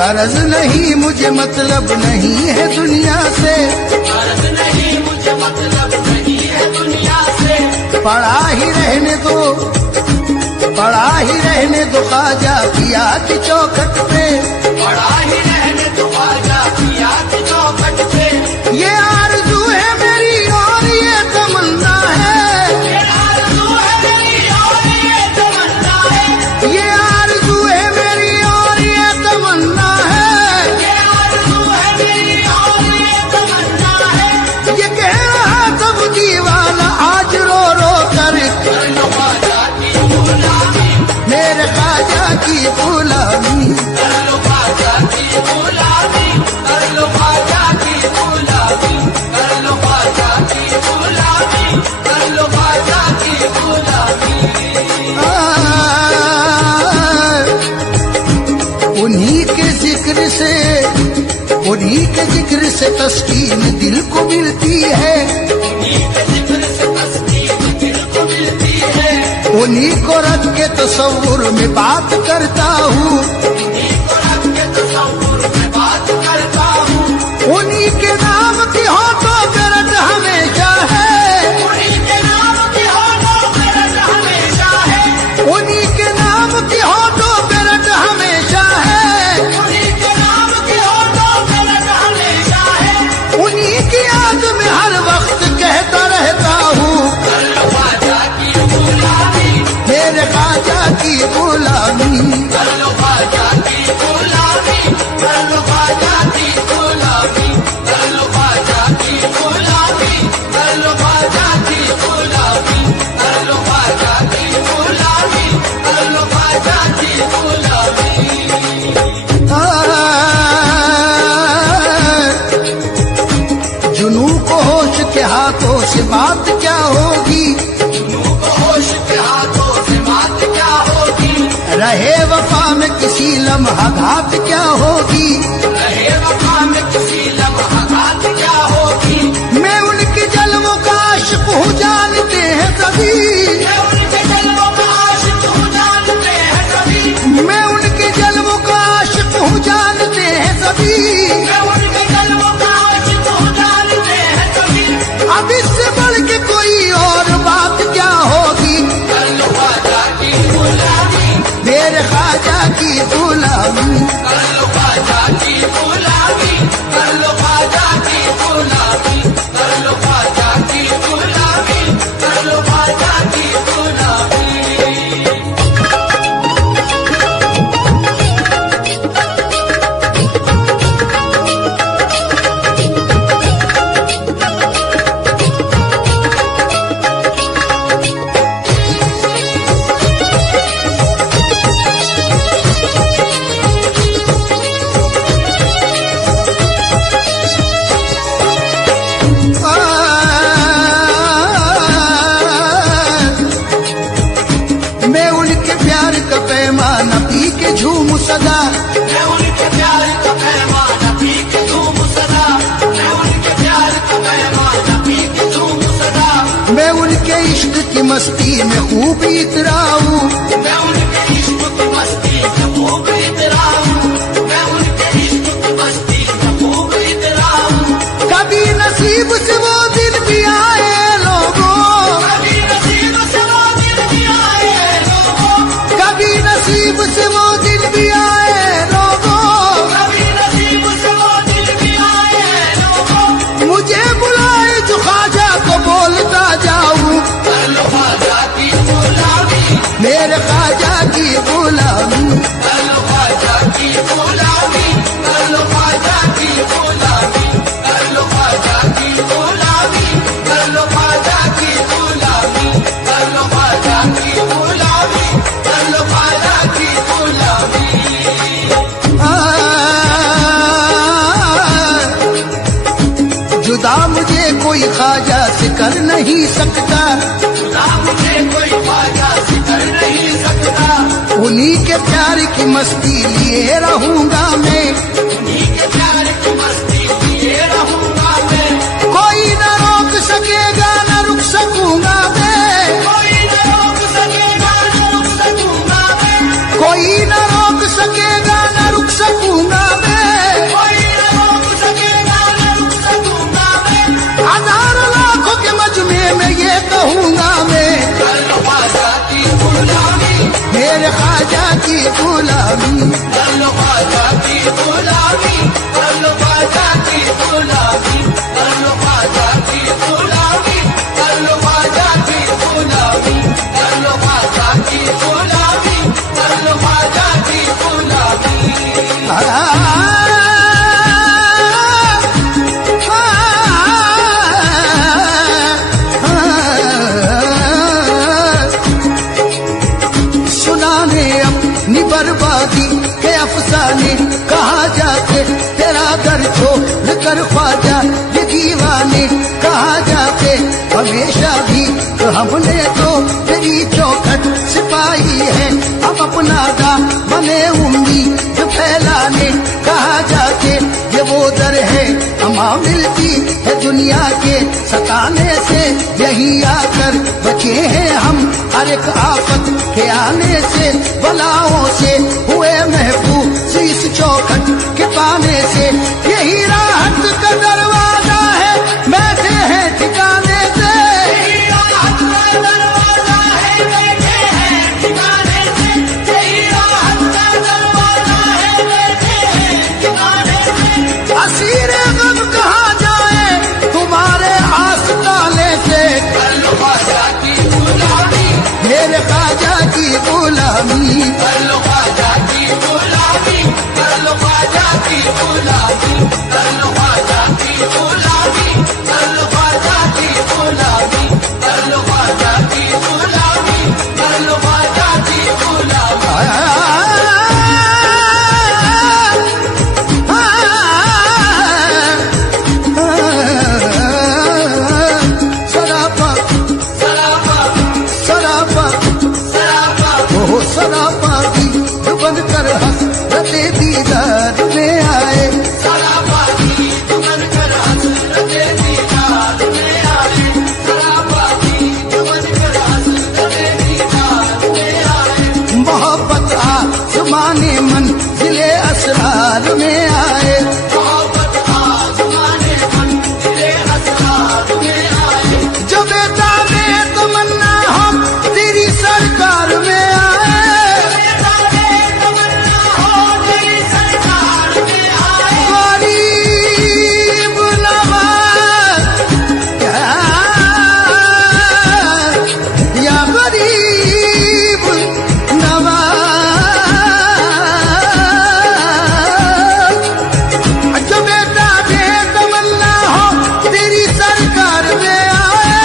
गरज नहीं मुझे मतलब नहीं है दुनिया से, गरज नहीं मुझे मतलब नहीं है दुनिया से। पड़ा ही रहने दो, पड़ा ही रहने दो ख्वाजा पिया की चौखट पे, पड़ा ही रहने दो ख्वाजा पिया की चौखट पे। ये आरज़ू है मेरी और ये तमन्ना है, ये आरज़ू है मेरी और ये तमन्ना है, ये आरज़ू है मेरी और ये तमन्ना है, ये आरज़ू है मेरी और ये तमन्ना है। ये कह रहा सब दीवाना आज रो रो कर, कर लो ख्वाजा की गुलामी, मेरे ख्वाजा की गुलामी, कर लो ख्वाजा की गुलामी, कर लो ख्वाजा की गुलामी, कर लो ख्वाजा की गुलामी, कर लो ख्वाजा की गुलामी। उन्हीं के जिक्र से, उन्हीं के जिक्र से तस्कीन दिल को मिलती है, उन्हीं के जिक्र से तस्कीन दिल को मिलती है, उन्हीं को रख के तसव्वुर में बात करता हूँ, उन्हीं को रख के तसव्वुर में बात करता हूँ। उन्हीं के नाम की हो तो गरज हमेशा है, उन्हीं के नाम की हो तो गरज हमेशा है, उन्हीं के नाम की हो तो गरज हमेशा है, उन्हीं के नाम की हो तो गरज हमेशा है। उन्हीं की याद में हर वक्त कहता रहता हूँ, कर लो ख्वाजा की गुलामी, मेरे ख्वाजा की गुलामी, कर लो ख्वाजा की गुलामी, कर लो ख्वाजा की गुलामी, कर लो ख्वाजा की गुलामी, कर लो ख्वाजा की गुलामी, कर लो ख्वाजा की गुलामी, कर लो ख्वाजा की गुलामी। जुनू को होश के हाथों से बात क्या होगी, जुनू को होश के हाथों से बात क्या होगी, रहे वफा में किसी लम्हा घात क्या होगी, रहे वफा में किसी लम्हा घात क्या होगी। मैं उनके जलवों का आशिक हूँ जानते हैं सभी, मैं उनके जलवों का आशिक हूँ जानते हैं सभी, मैं उनके जलवों का आशिक हूँ जानते हैं सभी, मैं उनके जलवों का आशिक हूँ जानते हैं सभी। अब इससे बढ़ के कोई और बात क्या होगी, कर लो ख्वाजा की गुलामी, मेरे ख्वाजा की गुलामी, कर लो ख्वाजा की गुलामी, कर लो ख्वाजा की गुलामी, कर लो ख्वाजा की गुलामी, कर लो ख्वाजा की गुलामी। मैं उनके प्यार का पैमाना पी के झूम सदा, मैं उनके प्यार का पैमाना पी के झूम सदा, मैं उनके प्यार का पैमाना पी के झूम सदा, मैं उनके इश्क की मस्ती में खूब इतराऊं, मैं उनके इश्क की मस्ती में खूब इतराऊं, मैं उनके इश्क की मस्ती में खूब इतराऊं। कभी नसीब से वो दिन भी आए लोगों, कभी नसीब से वो दिन भी आए लोगों, कभी नसीब से वो दिन भी आए लोगों, कभी नसीब से वो दिन भी आए लोगों। मुझे बुलाए जो ख्वाजा को बोलता जाऊं, कर लो ख्वाजा की गुलामी, मेरे ख्वाजा की गुलामी, कर लो ख्वाजा की गुलामी, कर लो ख्वाजा की गुलामी, कर लो ख्वाजा की गुलामी, कर लो ख्वाजा की गुलामी, कर लो ख्वाजा की गुलामी, कर लो ख्वाजा की गुलामी। जुदा मुझे कोई ख्वाजा से कर नहीं सकता, खुदा मुझे कोई ख्वाजा से कर नहीं सकता, उन्हीं के प्यार की मस्ती लिए रहूंगा मैं, उन्हीं के प्यार की मस्ती लिए रहूंगा मैं। कोई न रोक सकेगा न रुक सकूंगा मैं, कोई न रोक सकेगा न रुक सकूंगा मैं, कोई न रोक सकेगा न रुक सकूंगा ख्वाजा की गुलामी, कर लो ख्वाजा की गुलामी, कर लो ख्वाजा की गुलामी, कर लो ख्वाजा की गुलामी, कर लो ख्वाजा की गुलामी, कर लो ख्वाजा की गुलामी, कर लो ख्वाजा की गुलामी। सुनाने अपनी बर्बादी के अफसाने, कहा जाके तेरा दर छोड़ कर ख्वाजा ये दीवाने, कहा जाके हमेशा भी हमने तो तेरी चौखट सिपाही है, हम अपना दामने उम्मीद फैलाने, कहा जाके ये वो दर है अमा मिलती है दुनिया के सताने से, यही आकर बचे हैं हम हर एक आफत के आने से, बलाओं से हुए महफूज इस चौखट के पाने से, यही राहत का दरवाजा है बैठे हैं ठिकाने से, यही राहत का दरवाजा है बैठे हैं ठिकाने से, यही राहत का दरवाजा है बैठे हैं ठिकाने से। असीर गम कहाँ जाए तुम्हारे आस्ताने से, कर लो ख्वाजा की गुलामी, मेरे ख्वाजा की गुलामी, कर लो ख्वाजा की गुलामी, कर लो ख्वाजा की गुलामी, कर लो ख्वाजा की गुलामी, कर लो ख्वाजा की गुलामी, कर लो ख्वाजा की गुलामी, कर लो ख्वाजा की गुलामी। सरापा सरापा सरापा सरापा ओ सरापा की बन कर हंसते दीदार में आए, सरापा की तुमन कर हंसते दीदार में आए, सरापा की तुमन कर हंसते दीदार में आए। मोहब्बत आसमाने मंजिले असरार में आए, मोहब्बत आसमाने मंजिले असरार में आए। जो बेताबे तमन्ना हम तेरी सरकार में आए, बेताबे तमन्ना हो तेरी सरकार में आए। गरीब नवाज या गरीब नवाज, जो बेताबे तमन्ना हो तेरी सरकार में आए,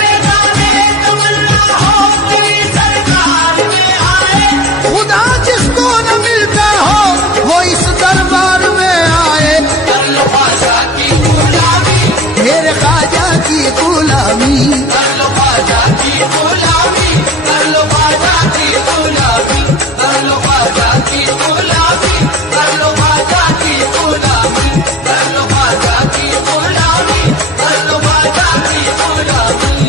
बेताबे तमन्ना हो तेरी सरकार में आए। खुदा जिसको न मिलता हो वो इस दरबार में आए, कर लो ख्वाजा की गुलामी, मेरे ख्वाजा की गुलामी, कर लो ख्वाजा की गुलामी, कर लो ख्वाजा की गुलामी, कर लो ख्वाजा की गुलामी, कर लो ख्वाजा की गुलामी, कर लो ख्वाजा की गुलामी, कर लो ख्वाजा की गुलामी।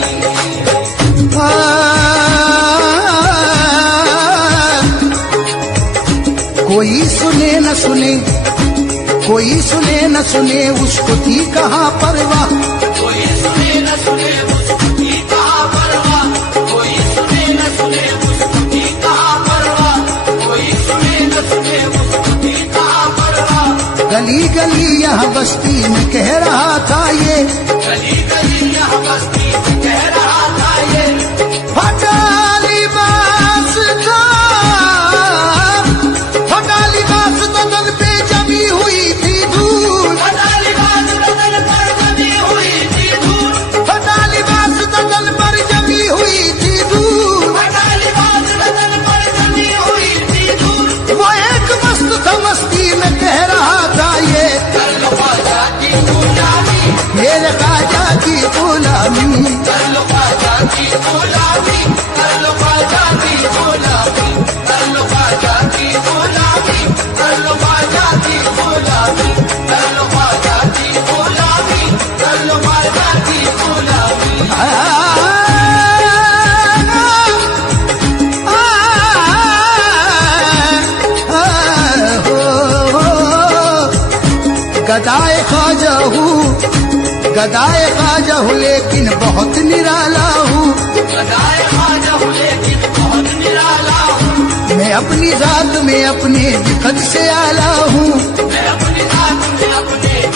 कोई सुने न सुने, कोई सुने न सुने उसको थी कहाँ परवाह, कोई सुने न सुने उसको की कहाँ परवाह, कोई सुने न सुने उसको की कहाँ परवाह, कोई सुने न सुने उसको की कहाँ परवाह। गली गली यहाँ बस्ती में कह रहा था ये, गली गली यहाँ बस्ती में कह रहा था ये, फटा लिबास था, फटा लिबास बदन पे जमी हुई थी धूल, फटा लिबास बदन पर जमी हुई थी धूल, फटा लिबास बदन पर जमी हुई थी धूल, फटा लिबास बदन पर जमी हुई थी धूल। वो एक मस्त था मस्ती में कह रहा था ये, कर लो ख्वाजा की गुलामी, मेरे ख्वाजा की गुलामी, कर लो ख्वाजा की गुलामी, कर लो ख्वाजा की गुलामी, कर लो ख्वाजा की गुलामी, कर लो ख्वाजा की गुलामी, कर लो ख्वाजा की गुलामी, कर लो ख्वाजा की गुलामी। गदाए ख्वाजा हूँ, गदाए ख्वाजा हूँ लेकिन बहुत निराला हूँ, गदाए ख्वाजा हूँ लेकिन बहुत निराला हूँ, मैं अपनी जात में अपने भी कद से आला हूँ, मैं अपनी जात में अपने